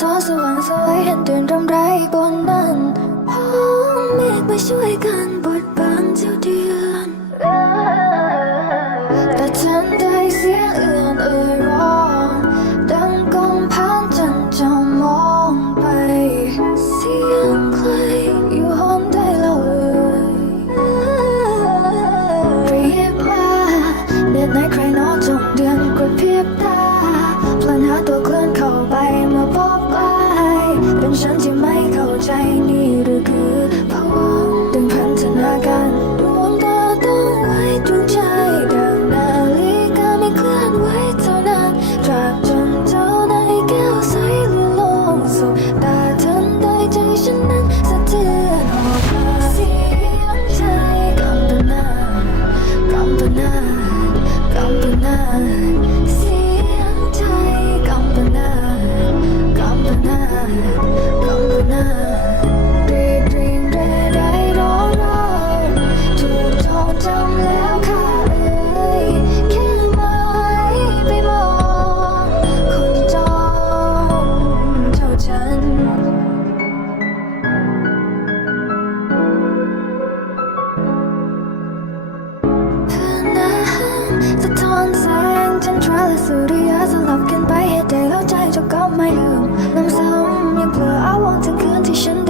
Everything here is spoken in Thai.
จอสว่างสวยเห็นเดือนรำไรบนนั้นพ้องเมฆมาช่วยกันบน ฉันและสุริยะสลับกันไปเหตุใดแล้ใจจะก็ไม่ลืมน้ำซ้ำยังเผลออาวรถึงคืนที่ฉัน